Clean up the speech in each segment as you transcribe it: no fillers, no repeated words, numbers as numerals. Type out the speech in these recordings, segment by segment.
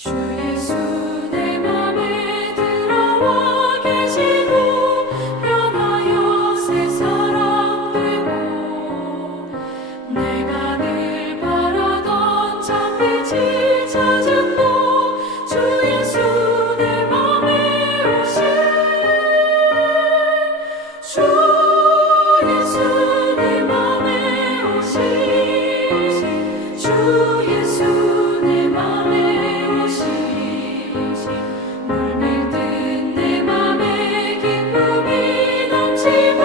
주 예수 내 맘에 들어와 계시고 변하여 새 사람 되고 내가 늘 바라던 참빛을 찾았고 주 예수 내 맘에 오신 주 예수 내 맘에 오신 주 예수 내 맘에 물밀듯 내 맘에 기쁨이 넘치는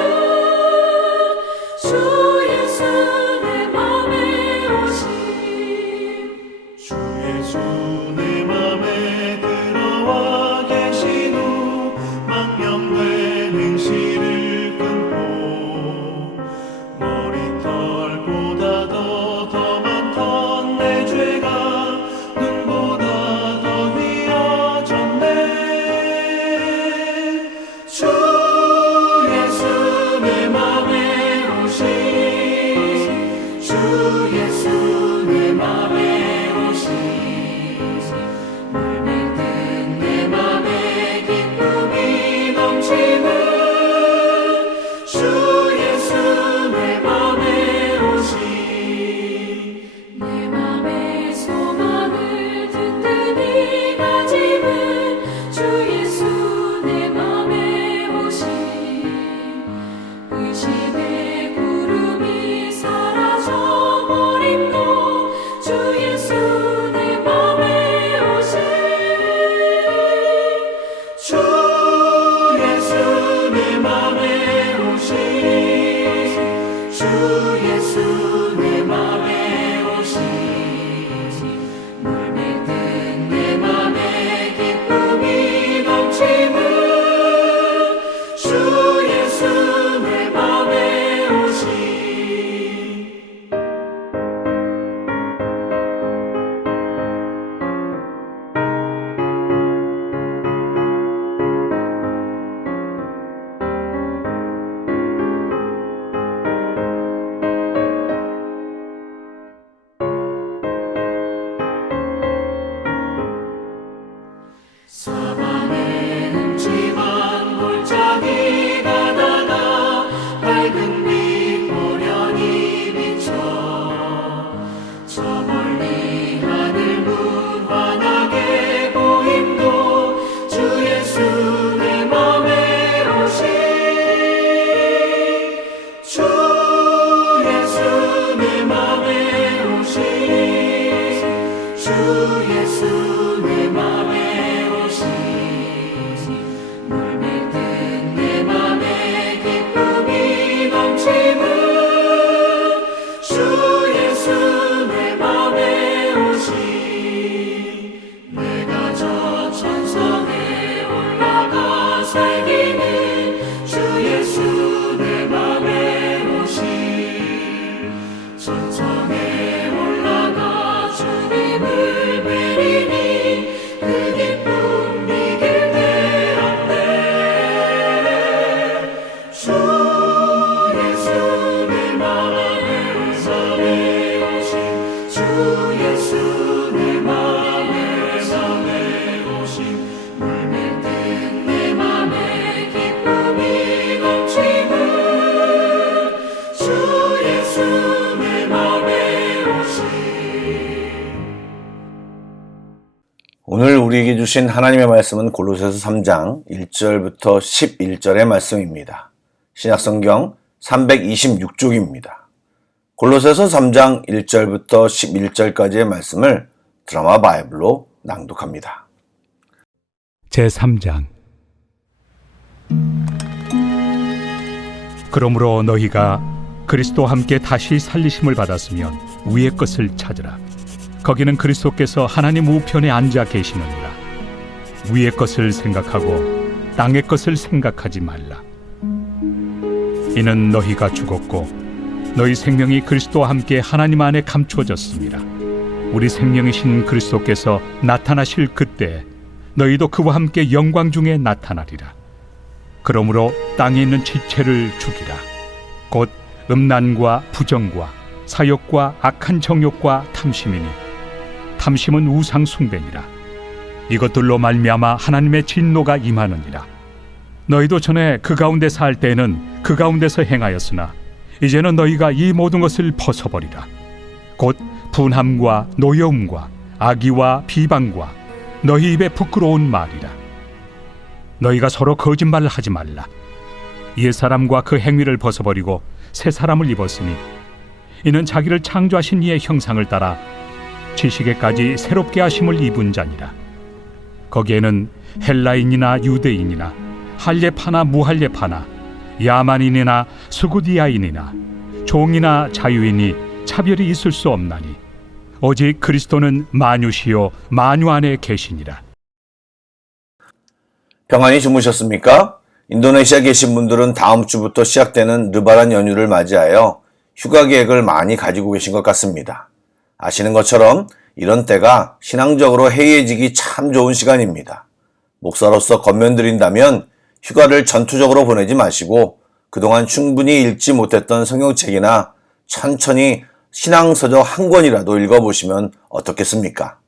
주 예수 내 맘에 오신 주 예수 내 맘에 들어와 계신 후 망령된 행실을 끊고 머리털보다도 더 많던 내 죄가 눈보다 더 휘어졌네. 주 예수 내 맘에 오신 주 예수 내 맘에 오신 물밀듯 내 맘에 기쁨이 넘치는 주 예수 내 맘에 오신 내 맘에 소망을 든든히 가지는 주 예수 내 맘에 오신 의심의 구름이 사라져버림도 주 예수 내 맘에 오신 주 예수 내 맘에 오신 주 예수 내 맘에 오신 물밀듯 내 맘에 기쁨이 넘치는 주 예수 내 맘에 오신 사방에 흠집한 골짜기 가다가 밝은 빛 고련히 비춰 저 멀리 하늘 무한하게 보임도 주 예수 내 맘에 오신 주 예수 내 맘에 오신 주 예수 내 맘에 물밀듯 내 맘에 기쁨이 넘치는 주 예수 내 맘에 오신 내가 저 천상에 올라가 살기는 주 예수 내 맘에 오신 천상에 올라가 주님을 뵈리니 그 기쁨 이길 데 없네. 주 예수 내 맘에 오신 주 예수 내 맘에 오신 물밀듯 내 맘에 기쁨이 넘치는 주 예수 내 맘에 오신 오늘 우리에게 주신 하나님의 말씀은 골로새서 3장 1절부터 11절의 말씀입니다. 신약성경 326쪽입니다. 골로새서 3장 1절부터 11절까지의 말씀을 드라마 바이블로 낭독합니다. 제3장 그러므로 너희가 그리스도와 함께 다시 살리심을 받았으면 위의 것을 찾으라. 거기는 그리스도께서 하나님 우편에 앉아 계시느니라. 위의 것을 생각하고 땅의 것을 생각하지 말라. 이는 너희가 죽었고 너희 생명이 그리스도와 함께 하나님 안에 감추어졌습니다. 우리 생명이신 그리스도께서 나타나실 그때 너희도 그와 함께 영광 중에 나타나리라. 그러므로 땅에 있는 지체를 죽이라. 곧 음란과 부정과 사욕과 악한 정욕과 탐심이니 탐심은 우상 숭배니라. 이것들로 말미암아 하나님의 진노가 임하느니라. 너희도 전에 그 가운데 살 때에는 그 가운데서 행하였으나 이제는 너희가 이 모든 것을 벗어버리라. 곧 분함과 노여움과 악의와 비방과 너희 입에 부끄러운 말이라. 너희가 서로 거짓말을 하지 말라. 옛사람과 그 행위를 벗어버리고 새 사람을 입었으니 이는 자기를 창조하신 이의 형상을 따라 지식에까지 새롭게 하심을 입은 자니라. 거기에는 헬라인이나 유대인이나 할례파나 무할례파나 야만인이나 스구디아인이나 종이나 자유인이 차별이 있을 수 없나니 오직 그리스도는 만유시요 만유 안에 계시니라. 평안히 주무셨습니까? 인도네시아 계신 분들은 다음 주부터 시작되는 르바란 연휴를 맞이하여 휴가 계획을 많이 가지고 계신 것 같습니다. 아시는 것처럼 이런 때가 신앙적으로 해이해지기 참 좋은 시간입니다. 목사로서 권면드린다면 휴가를 전투적으로 보내지 마시고 그동안 충분히 읽지 못했던 성경책이나 천천히 신앙서적 한 권이라도 읽어보시면 어떻겠습니까?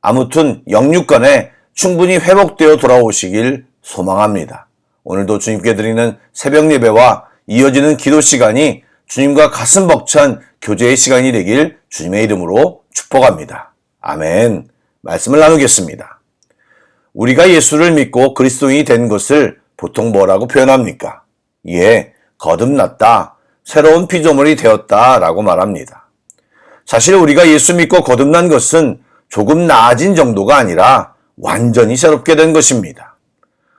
아무튼 영육간에 충분히 회복되어 돌아오시길 소망합니다. 오늘도 주님께 드리는 새벽 예배와 이어지는 기도 시간이 주님과 가슴 벅찬 교제의 시간이 되길 주님의 이름으로 축복합니다. 아멘. 말씀을 나누겠습니다. 우리가 예수를 믿고 그리스도인이 된 것을 보통 뭐라고 표현합니까? 예, 거듭났다, 새로운 피조물이 되었다 라고 말합니다. 사실 우리가 예수 믿고 거듭난 것은 조금 나아진 정도가 아니라 완전히 새롭게 된 것입니다.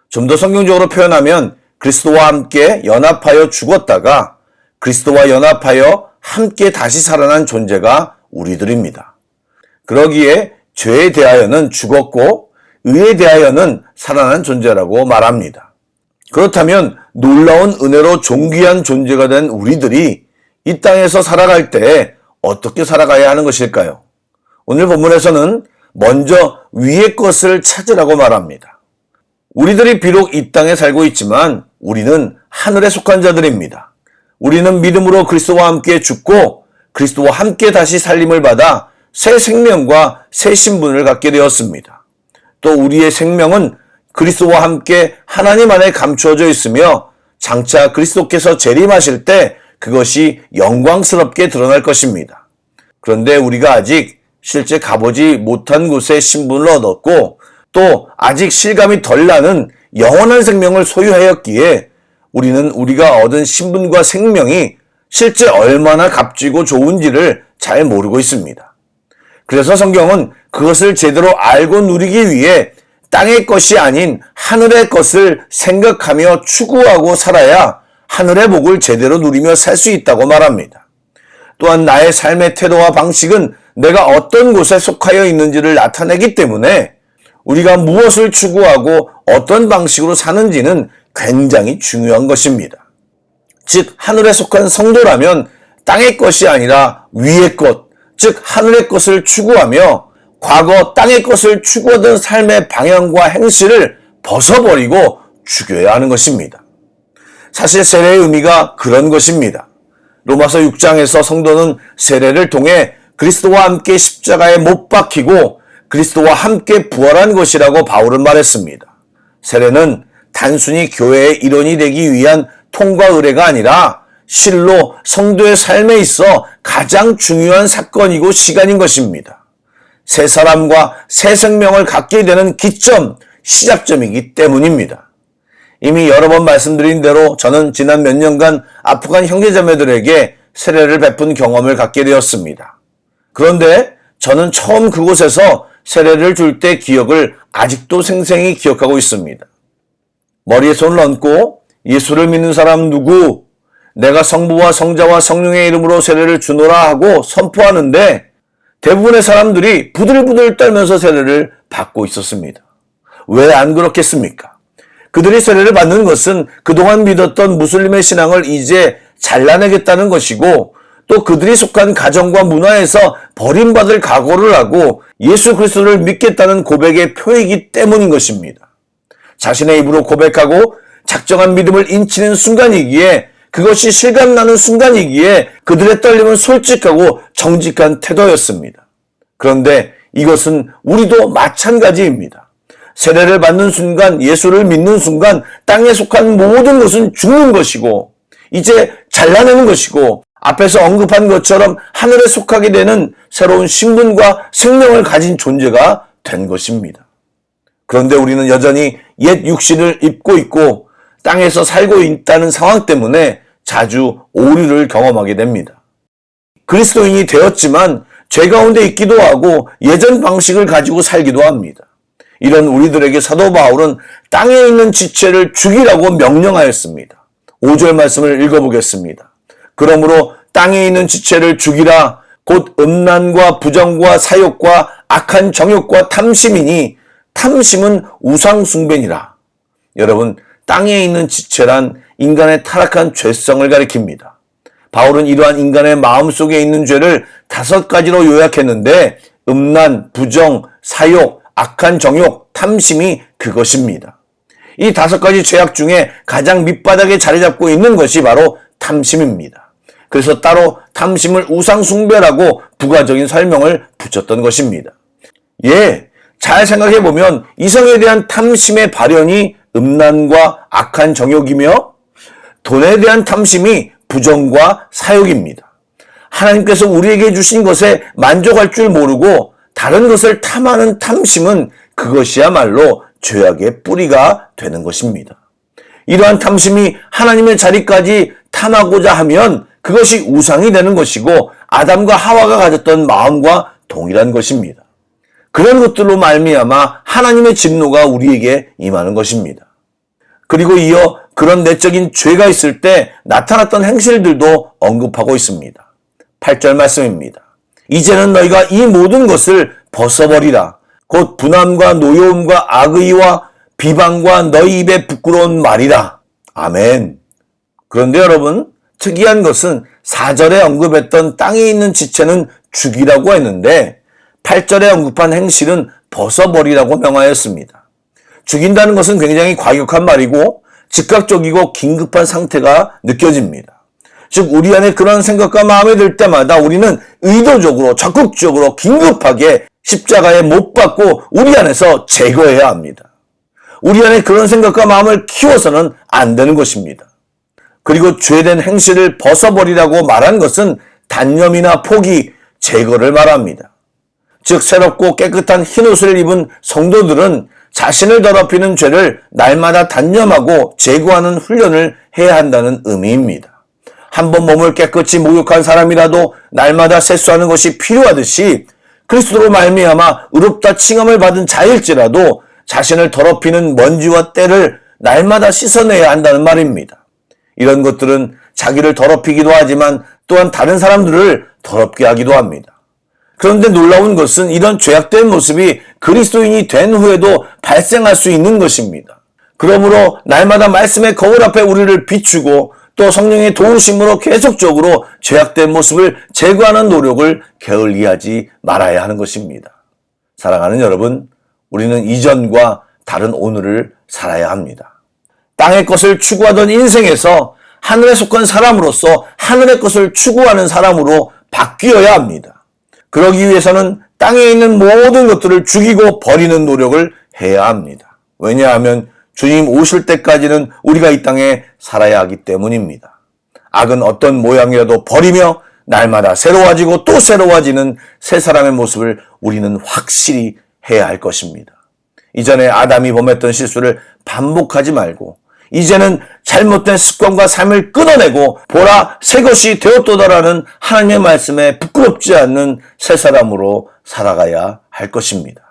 좀 더 성경적으로 표현하면 그리스도와 함께 연합하여 죽었다가 그리스도와 연합하여 함께 다시 살아난 존재가 우리들입니다. 그러기에 죄에 대하여는 죽었고 의에 대하여는 살아난 존재라고 말합니다. 그렇다면 놀라운 은혜로 존귀한 존재가 된 우리들이 이 땅에서 살아갈 때 어떻게 살아가야 하는 것일까요? 오늘 본문에서는 먼저 위의 것을 찾으라고 말합니다. 우리들이 비록 이 땅에 살고 있지만 우리는 하늘에 속한 자들입니다. 우리는 믿음으로 그리스도와 함께 죽고 그리스도와 함께 다시 살림을 받아 새 생명과 새 신분을 갖게 되었습니다. 또 우리의 생명은 그리스도와 함께 하나님 안에 감추어져 있으며 장차 그리스도께서 재림하실 때 그것이 영광스럽게 드러날 것입니다. 그런데 우리가 아직 실제 가보지 못한 곳에 신분을 얻었고 또 아직 실감이 덜 나는 영원한 생명을 소유하였기에 우리는 우리가 얻은 신분과 생명이 실제 얼마나 값지고 좋은지를 잘 모르고 있습니다. 그래서 성경은 그것을 제대로 알고 누리기 위해 땅의 것이 아닌 하늘의 것을 생각하며 추구하고 살아야 하늘의 복을 제대로 누리며 살 수 있다고 말합니다. 또한 나의 삶의 태도와 방식은 내가 어떤 곳에 속하여 있는지를 나타내기 때문에 우리가 무엇을 추구하고 어떤 방식으로 사는지는 굉장히 중요한 것입니다. 즉 하늘에 속한 성도라면 땅의 것이 아니라 위의 것, 즉 하늘의 것을 추구하며 과거 땅의 것을 추구하던 삶의 방향과 행실을 벗어버리고 죽여야 하는 것입니다. 사실 세례의 의미가 그런 것입니다. 로마서 6장에서 성도는 세례를 통해 그리스도와 함께 십자가에 못 박히고 그리스도와 함께 부활한 것이라고 바울은 말했습니다. 세례는 단순히 교회의 일원이 되기 위한 통과 의례가 아니라 실로 성도의 삶에 있어 가장 중요한 사건이고 시간인 것입니다. 새 사람과 새 생명을 갖게 되는 기점, 시작점이기 때문입니다. 이미 여러 번 말씀드린 대로 저는 지난 몇 년간 아프간 형제자매들에게 세례를 베푼 경험을 갖게 되었습니다. 그런데 저는 처음 그곳에서 세례를 줄 때 기억을 아직도 생생히 기억하고 있습니다. 머리에 손을 얹고 예수를 믿는 사람 누구? 내가 성부와 성자와 성령의 이름으로 세례를 주노라 하고 선포하는데 대부분의 사람들이 부들부들 떨면서 세례를 받고 있었습니다. 왜 안 그렇겠습니까? 그들이 세례를 받는 것은 그동안 믿었던 무슬림의 신앙을 이제 잘라내겠다는 것이고 또 그들이 속한 가정과 문화에서 버림받을 각오를 하고 예수 그리스도를 믿겠다는 고백의 표이기 때문인 것입니다. 자신의 입으로 고백하고 작정한 믿음을 인치는 순간이기에 그것이 실감나는 순간이기에 그들의 떨림은 솔직하고 정직한 태도였습니다. 그런데 이것은 우리도 마찬가지입니다. 세례를 받는 순간, 예수를 믿는 순간 땅에 속한 모든 것은 죽는 것이고 이제 잘라내는 것이고 앞에서 언급한 것처럼 하늘에 속하게 되는 새로운 신분과 생명을 가진 존재가 된 것입니다. 그런데 우리는 여전히 옛 육신을 입고 있고 땅에서 살고 있다는 상황 때문에 자주 오류를 경험하게 됩니다. 그리스도인이 되었지만 죄 가운데 있기도 하고 예전 방식을 가지고 살기도 합니다. 이런 우리들에게 사도 바울은 땅에 있는 지체를 죽이라고 명령하였습니다. 5절 말씀을 읽어보겠습니다. 그러므로 땅에 있는 지체를 죽이라. 곧 음란과 부정과 사욕과 악한 정욕과 탐심이니 탐심은 우상숭배니라. 여러분, 땅에 있는 지체란 인간의 타락한 죄성을 가리킵니다. 바울은 이러한 인간의 마음속에 있는 죄를 5가지로 요약했는데 음란, 부정, 사욕, 악한 정욕, 탐심이 그것입니다. 이 5가지 죄악 중에 가장 밑바닥에 자리 잡고 있는 것이 바로 탐심입니다. 그래서 따로 탐심을 우상숭배라고 부가적인 설명을 붙였던 것입니다. 잘 생각해보면 이성에 대한 탐심의 발현이 음란과 악한 정욕이며 돈에 대한 탐심이 부정과 사욕입니다. 하나님께서 우리에게 주신 것에 만족할 줄 모르고 다른 것을 탐하는 탐심은 그것이야말로 죄악의 뿌리가 되는 것입니다. 이러한 탐심이 하나님의 자리까지 탐하고자 하면 그것이 우상이 되는 것이고 아담과 하와가 가졌던 마음과 동일한 것입니다. 그런 것들로 말미암아 하나님의 진노가 우리에게 임하는 것입니다. 그리고 이어 그런 내적인 죄가 있을 때 나타났던 행실들도 언급하고 있습니다. 8절 말씀입니다. 이제는 너희가 이 모든 것을 벗어버리라. 곧 분함과 노여움과 악의와 비방과 너희 입에 부끄러운 말이라. 아멘. 그런데 여러분, 특이한 것은 4절에 언급했던 땅에 있는 지체는 죽이라고 했는데 8절에 언급한 행실은 벗어버리라고 명하였습니다. 죽인다는 것은 굉장히 과격한 말이고 즉각적이고 긴급한 상태가 느껴집니다. 즉 우리 안에 그런 생각과 마음이 들 때마다 우리는 의도적으로 적극적으로 긴급하게 십자가에 못 박고 우리 안에서 제거해야 합니다. 우리 안에 그런 생각과 마음을 키워서는 안 되는 것입니다. 그리고 죄된 행실을 벗어버리라고 말한 것은 단념이나 포기, 제거를 말합니다. 즉 새롭고 깨끗한 흰옷을 입은 성도들은 자신을 더럽히는 죄를 날마다 단념하고 제거하는 훈련을 해야 한다는 의미입니다. 한번 몸을 깨끗이 목욕한 사람이라도 날마다 세수하는 것이 필요하듯이 그리스도로 말미암아 의롭다 칭함을 받은 자일지라도 자신을 더럽히는 먼지와 때를 날마다 씻어내야 한다는 말입니다. 이런 것들은 자기를 더럽히기도 하지만 또한 다른 사람들을 더럽게 하기도 합니다. 그런데 놀라운 것은 이런 죄악된 모습이 그리스도인이 된 후에도 발생할 수 있는 것입니다. 그러므로 날마다 말씀의 거울 앞에 우리를 비추고 또 성령의 도우심으로 계속적으로 죄악된 모습을 제거하는 노력을 게을리하지 말아야 하는 것입니다. 사랑하는 여러분, 우리는 이전과 다른 오늘을 살아야 합니다. 땅의 것을 추구하던 인생에서 하늘에 속한 사람으로서 하늘의 것을 추구하는 사람으로 바뀌어야 합니다. 그러기 위해서는 땅에 있는 모든 것들을 죽이고 버리는 노력을 해야 합니다. 왜냐하면 주님 오실 때까지는 우리가 이 땅에 살아야 하기 때문입니다. 악은 어떤 모양이라도 버리며 날마다 새로워지고 또 새로워지는 새 사람의 모습을 우리는 확실히 해야 할 것입니다. 이전에 아담이 범했던 실수를 반복하지 말고 이제는 잘못된 습관과 삶을 끊어내고 보라 새 것이 되었도다라는 하나님의 말씀에 부끄럽지 않는 새 사람으로 살아가야 할 것입니다.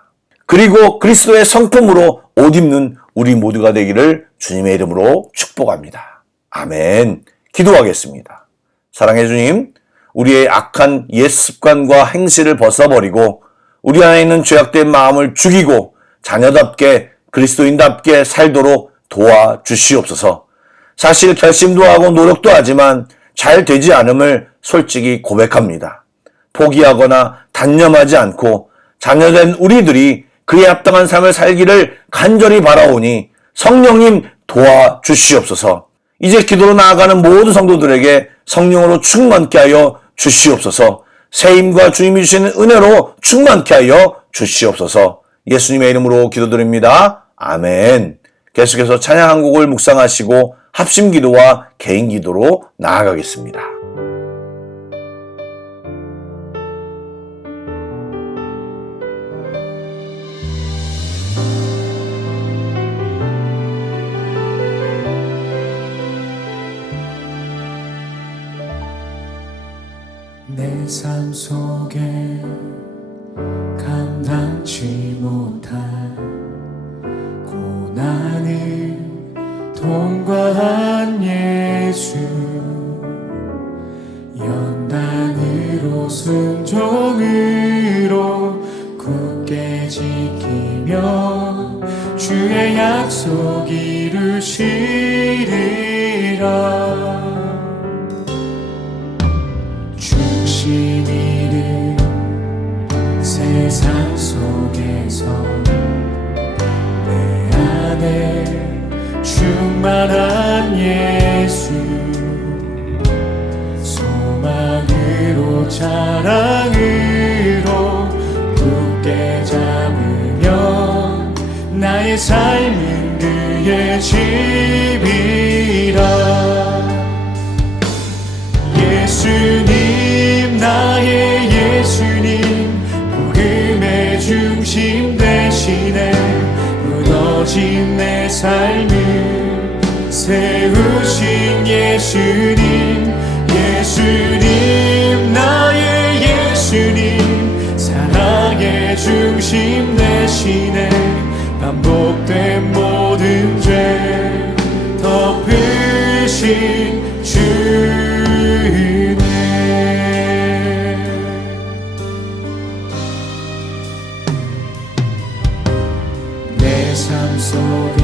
그리고 그리스도의 성품으로 옷 입는 우리 모두가 되기를 주님의 이름으로 축복합니다. 아멘. 기도하겠습니다. 사랑해 주님, 우리의 악한 옛 습관과 행실을 벗어버리고 우리 안에 있는 죄악된 마음을 죽이고 자녀답게 그리스도인답게 살도록 도와주시옵소서. 사실 결심도 하고 노력도 하지만 잘 되지 않음을 솔직히 고백합니다. 포기하거나 단념하지 않고 자녀된 우리들이 그에 합당한 삶을 살기를 간절히 바라오니 성령님 도와주시옵소서. 이제 기도로 나아가는 모든 성도들에게 성령으로 충만케 하여 주시옵소서. 새 힘과 주님이 주시는 은혜로 충만케 하여 주시옵소서. 예수님의 이름으로 기도드립니다. 아멘. 계속해서 찬양 한 곡을 묵상하시고 합심 기도와 개인 기도로 나아가겠습니다. 내 삶 속에 감당치 못할 고난을 통과한 예수, 연단으로 순종으로 굳게 지키며 주의 약속 이루시리라. 중심이를 세상 속에서 내 안에 충만한 예수, 소망으로 자랑으로 굳게 잡으며 나의 삶은 그의 집이라. 예수님, 나의 예수님, 복음의 중심 대신에 무너진 내 삶을 세우신 예수님. 예수님, 나의 예수님, 사랑의 중심 대신에 반복된 모든 죄 덮으신 주님. 내 삶 속에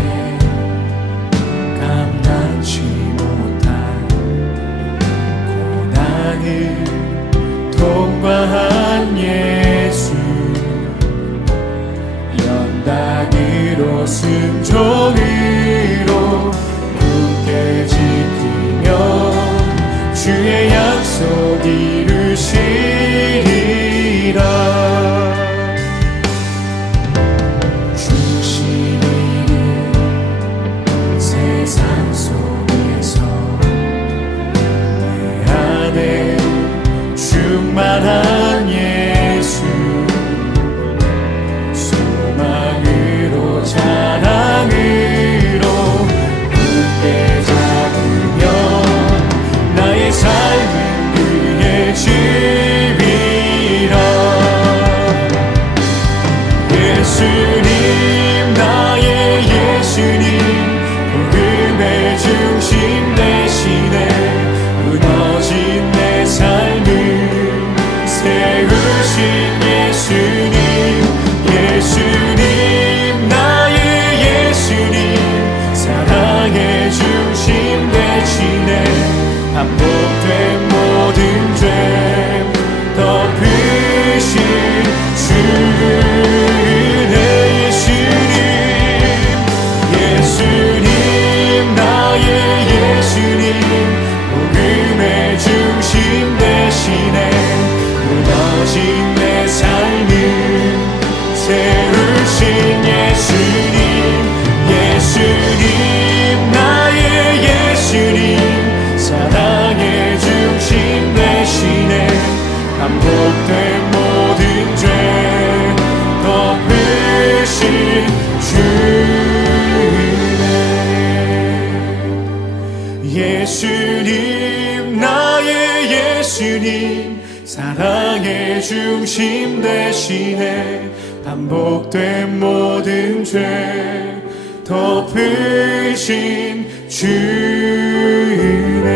감당치 못할 고난을 통과한 예수, 연단으로 순종으로 굳게 지키며 주의 약속 이루시리라. 중심이는 세상 속에서 내 안에 충만한 예수, 소망으로 자랑으로 굳게 잡으며 나의 삶은 그의 집이라. 예수님, 나의 예수님, 복음의 중심 대신에 무너진 내 삶을 세우신 예수님. 예수님, 나의 예수님, 사랑의 중심 대신에 반복된 모든 죄 덮으신 주의 예수님. 예수님, 나의 예수님, 복음의 중심 대신에 무너진 내 삶을 세우신 예수님. 예수님, 나의 예수님, 사랑의 중심 대신에 반복된 모든 죄 덮으신 주네. 예수님, 나의 예수님, 사랑의 중심 대신에 반복된 모든 죄 덮으신 주네.